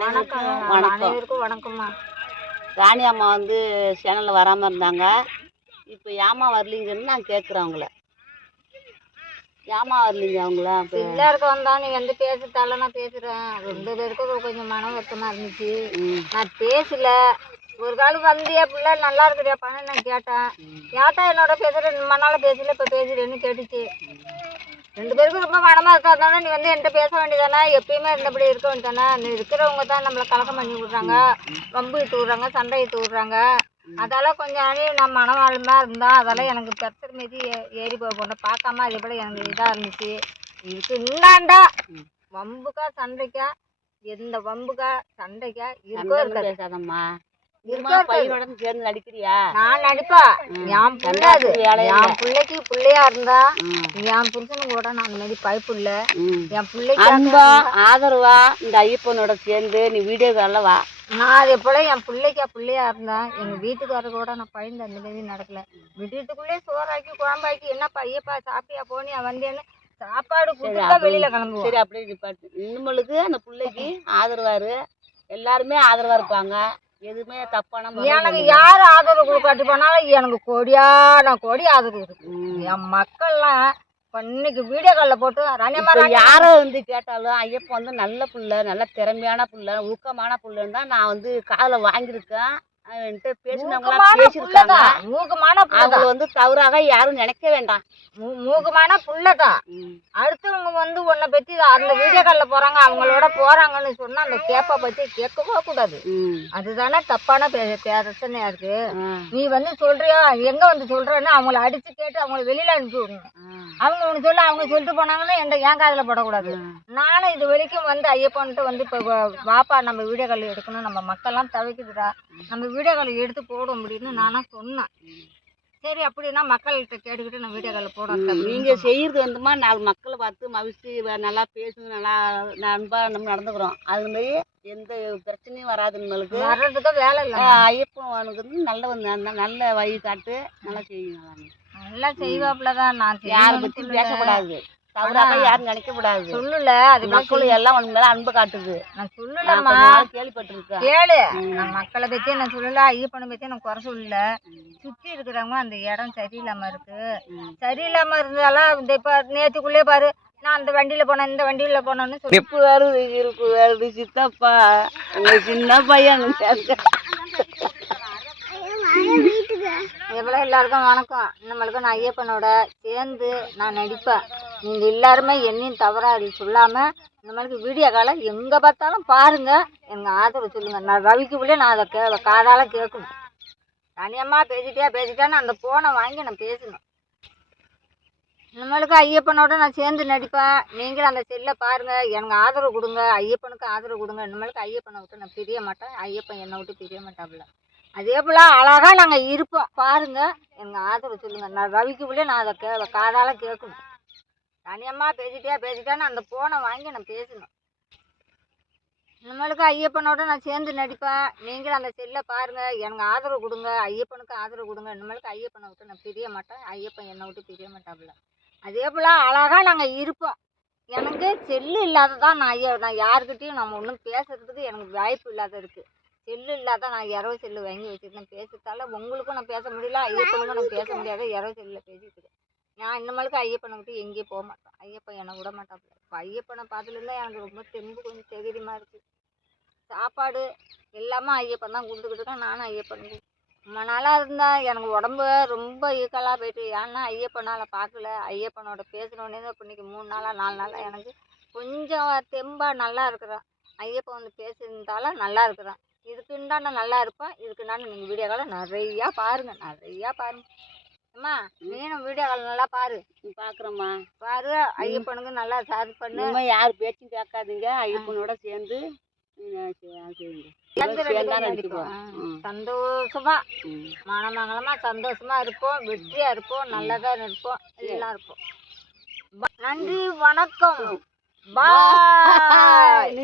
வணக்கம். வணக்கம் வணக்கம்மா. ராணி அம்மா வந்து சேனலில் வராமல் இருந்தாங்க. இப்போ ஏமா வரலீங்கன்னு நான் கேட்குறேன் அவங்கள. ஏமா வரலீங்க அவங்கள? எல்லாருக்கும் வந்தா நீ வந்து பேசுறதால நான் பேசுறேன். ரெண்டு பேருக்கும் கொஞ்சம் மன வருத்தமா இருந்துச்சு. நான் பேசல. ஒரு காலம் வந்தியா பிள்ளை நல்லா இருக்குடியா பணம் நான் கேட்டேன். ஏட்டா என்னோட பேசுற? மண்ணால பேசல இப்போ பேசுறேன்னு கேட்டுச்சு. ரெண்டு பேருக்கும் ரொம்ப மனமா இருக்காதானே நீ வந்து என்கிட்ட பேச வேண்டியதானே? எப்பயுமே இருந்தபடி இருக்க வேண்டியதானே நீ இருக்கிறவங்க தான் நம்மளை கலக்கம் பண்ணி விடுறாங்க. வம்பு இட்டு விடுறாங்க சண்டை இட்டு விடுறாங்க. அதெல்லாம் கொஞ்சம் நாள் நான் மனவாழ்மா இருந்தேன் அதெல்லாம் எனக்கு பெருசர் மீதி ஏறி போய் போன பார்க்காம அதே போல் எனக்கு இதாக இருந்துச்சு. இதுக்கு இன்னாண்டா வம்புக்கா சண்டைக்கா எந்த வம்புக்கா சண்டைக்கா இருக்கோ சண்டை சேர்ந்து நடிக்கிறியா? நான் நடிப்பா. என் பிள்ளை அது. என் பிள்ளைக்கு பிள்ளையா இருந்தா என் புருஷனுக்கு கூட நான் அந்த மாதிரி பயப்பு இல்லை. என் பிள்ளைக்கு அன்பா ஆதரவா இந்த ஐயப்பனோட சேர்ந்து நீ வீடியோ காலில் வா. நான் அதே போல என் பிள்ளைக்கு பிள்ளையா இருந்தேன் எங்க வீட்டுக்காரர் கூட நான் பயந்து அந்த மாதிரி நடக்கல. வீட்டுக்குள்ளே சோறாக்கி குழம்பாக்கி என்னப்பா ஐயப்பா சாப்பிட்டியா போனியா வந்தேன்னு சாப்பாடு கொடுத்துட்டா வெளியில கிளம்புவோம் சரி அப்படியே நிப்பாட்டு நம்மளுக்கு அந்த பிள்ளைக்கு ஆதரவாரு எல்லாருமே ஆதரவா இருப்பாங்க. எதுவுமே தப்பான எனக்கு யார் ஆதரவு கொடுக்காட்டி போனாலும் எனக்கு கோடியான கோடி ஆதரவு இருக்கு. என் மக்கள்லாம் இப்ப இன்னைக்கு வீடியோ காலில் போட்டு ரணியம்மா. யாரை வந்து கேட்டாலும் ஐயப்பன் வந்து நல்ல புள்ள நல்ல திறமையான புள்ள ஊக்கமான புள்ளன்னு தான் நான் வந்து காதுல வாங்கியிருக்கேன். அவன்கிட்ட பேசினவங்களாம் மூக்கமான பேசியிருக்காங்க. புள்ளதான் அவங்க வந்து தவறாக யாரும் நினைக்க வேண்டாம். மூ- மூக்கமான புள்ளதான் அடுத்தவங்க வந்து உன்னை பத்தி அந்த வீடியோ காலில் போறாங்க அவங்களோட போறாங்கன்னு சொன்னா அந்த கேப்பை பத்தி கேட்கவே கூடாது. அதுதானே தப்பான பிரச்சனையா இருக்கு. நீ வந்து சொல்றியா எங்க வந்து சொல்றேன்னு அவங்கள அடிச்சு கேட்டு அவங்கள வெளியில அனுப்பி விடணும். ஆ. அவங்க ஒன்று சொல்ல அவங்க சொல்லிட்டு போனாங்கன்னா என் என் காதில் போடக்கூடாது. நானும் இது வரைக்கும் வந்து ஐயப்பன்ட்டு வந்து இப்போ வாப்பா நம்ம வீடியோ கால் எடுக்கணும் நம்ம மக்கள்லாம் தவிக்குதுடா. நம்ம வீடியோ கால் எடுத்து போட முடியும்னு நானா சொன்னேன். சரி அப்படின்னா மக்கள்கிட்ட கேட்டுக்கிட்டு நான் வீடியோ கால் போடுறேன் நீங்க செய்யறது வந்துமா நாலு மக்களை பார்த்து வ- நல்லா பேசுங்க நல்லா ந- அன்பா நம்ம நடந்துக்கிறோம். அது மாதிரி எந்த பிரச்சனையும் வராது நம்மளுக்கு. வர்றதுக்கு வேலை இல்லை ஐயப்பனுக்கு வந்து நல்ல வந்து நல்ல வழி காட்டு நல்லா செய்யுங்க நல்லா செய்வாப்புல தான் நான் யாரை சொல்லல. பேசக்கூடாது. தவறாக யாரும் நினைக்க கூடாது. சொல்லல அது மக்கள் எல்லாம் உன் மேல அன்பு காட்டுது. நான் சொல்லலம்மா கேள்விப்பட்டிருக்கேன். கேளு. நான் மக்களை பத்தி நான் சொல்லல ஐயப்பனை பத்தி நான் குறை சொல்லல. சுத்தி இருக்கிறவங்க அந்த இடம் சரியில்லாம இருக்கு. சரியில்லாம இருந்தாலும் இந்த இப்ப நேத்துக்குள்ளே பாரு நான் அந்த வண்டியில போனேன் இந்த வண்டியில போனேன்னு சொல்லி வருது இருப்பு வருது சித்தப்பா உங்க சின்ன பையன் எவ்வளோ எல்லாருக்கும் வணக்கம். நம்மளுக்கு நான் ஐயப்பனோட சேர்ந்து நான் நடிப்பேன். நீங்கள் எல்லாருமே என்னையும் தவறாக அது சொல்லாமல் இந்த மாதிரி வீடியோ காலை எங்கே பார்த்தாலும் பாருங்கள் எனக்கு ஆதரவு சொல்லுங்கள் நான் ரவிக்குள்ளே நான் அதை கே காதால் கேட்கணும். தனியம்மா பேசிட்டியா பேசிட்டான்னு அந்த ஃபோனை வாங்கி நான் பேசணும். நம்மளுக்கு ஐயப்பனோட நான் சேர்ந்து நடிப்பேன். நீங்களும் அந்த செல்லை பாருங்கள் எனக்கு ஆதரவு கொடுங்க. ஐயப்பனுக்கு ஆதரவு கொடுங்க. நம்மளுக்கு ஐயப்பனை விட்டு நான் பிரிய மாட்டேன். ஐயப்பன் என்னை விட்டு பிரிய மாட்டாப்புல. அதே போல் அழகாக நாங்கள் இருப்போம். பாருங்கள் எனக்கு ஆதரவு சொல்லுங்கள் நான் ரவிக்குள்ளே நான் அதை கே காதால் கேட்கணும். தனியம்மா பேசிட்டியா பேசிட்டான்னு அந்த ஃபோனை வாங்கி நான் பேசணும். நம்மளுக்கு ஐயப்பனோட நான் சேர்ந்து நடிப்பேன். நீங்களும் அந்த செல்லை பாருங்க. எனக்கு ஆதரவு கொடுங்க. ஐயப்பனுக்கு ஆதரவு கொடுங்க. நம்மளுக்கு ஐயப்பனை விட்டு நான் பிரிய மாட்டேன். ஐயப்பன் என்னை விட்டு பிரிய மாட்டாப்புல. அதே போல் அழகாக நாங்கள் இருப்போம். எனக்கு செல்லு இல்லாததான் நான் ஐயா நான் யாருக்கிட்டேயும் நம்ம ஒன்றும் பேசுறதுக்கு எனக்கு வாய்ப்பு இல்லாத இருக்குது செல்லு இல்லாத நான் இரவு செல்லு வாங்கி வச்சுருக்கேன். பேசுறதால உங்களுக்கும் நான் பேச முடியல ஐயப்பனுக்கும் நான் பேச முடியாத. இரவு செல்லில் பேசிட்டு இருக்கேன். நான் இன்னமலுக்கு ஐயப்பனை விட்டு எங்கேயும் போக மாட்டேன். ஐயப்பன் என்னை விட மாட்டாப்புல. இப்போ ஐயப்பனை பார்த்துலேருந்தா எனக்கு ரொம்ப தெம்பு கொஞ்சம் தைரியமாக இருக்குது சாப்பாடு எல்லாமே ஐயப்பன் தான் கொடுத்துக்கிட்டு இருக்கேன். நானும் ஐயப்பன் ரொம்ப நாளாக இருந்தால் எனக்கு உடம்பு ரொம்ப ஈக்கலாக போயிட்டு. ஏன்னா ஐயப்பனால் பார்க்கல. ஐயப்பனோட பேசினோடனே தான் இப்போ இன்னைக்கு மூணு நாளாக நாலு நாளாக எனக்கு கொஞ்சம் தெம்பாக நல்லா இருக்கிறேன் ஐயப்பன் வந்து பேசியிருந்தாலும் நல்லா இருக்கிறேன். இதுக்குண்டான நல்லா இருப்பேன். இதுக்குண்டான நீங்கள் வீடியோ காலை நிறையா பாருங்கள் நிறையா பாருங்கள் அம்மா நீனும் வீடியோ கால் நல்லா பாரு. பாக்குறோம்மா. பாரு ஐயப்பனுக்கு நல்லா சார்ஜ் பண்ணு. இனிமே யார் பேச்சும் கேட்காதீங்க ஐயப்பனோட சேர்ந்து. சந்தோஷமா. மனமங்கலமா சந்தோஷமா இருப்போம் வெற்றியா இருப்போம் நல்லதா இருப்போம் எல்லாம் இருப்போம். ப- நன்றி வணக்கம். பாய்